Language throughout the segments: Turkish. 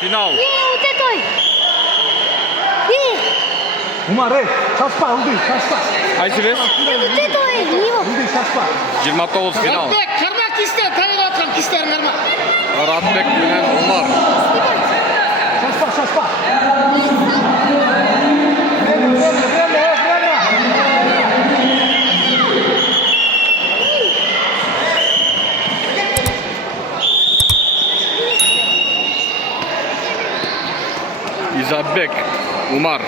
Final. Вот этой. Umar, çaspa, Uldi, çaspa. Kaysınız? Вот этой. Uldi, çaspa. 29 final. Ratbek, karma kister, tanık atkan kister karma. Ratbek bilen Umar. Çaspa, çaspa. Vreme. İzabek Umar.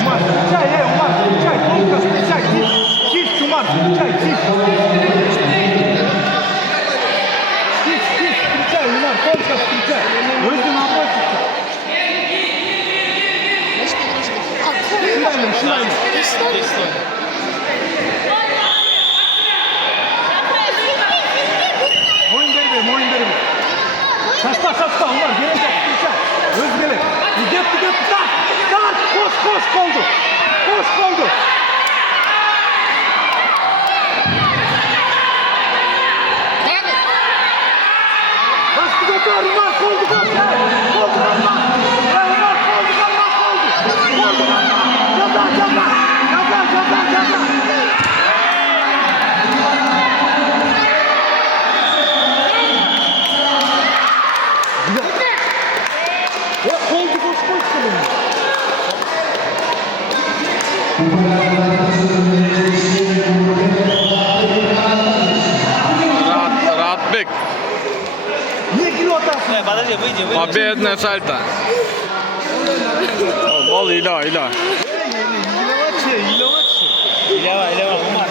Umar, встречай, Умар, встречай, тонко встречай, кисть, Умар, встречай, кисть. Кисть, встречай, Умар, тонко встречай. Özgün обратится. Ширайна. Moyun derbi. Şaşpa, Umar, gelecek, встречай. Özgür'e. Gidip, tak, koş, koldu. Koş, koldu. Bastı götür, Umar, koldu, Umar. Umar, koldu. Caza. Koldu, koş. Ratbek. Не грота. Подожди, выйди. Победное сальто. Бол ila. Илева, Умар.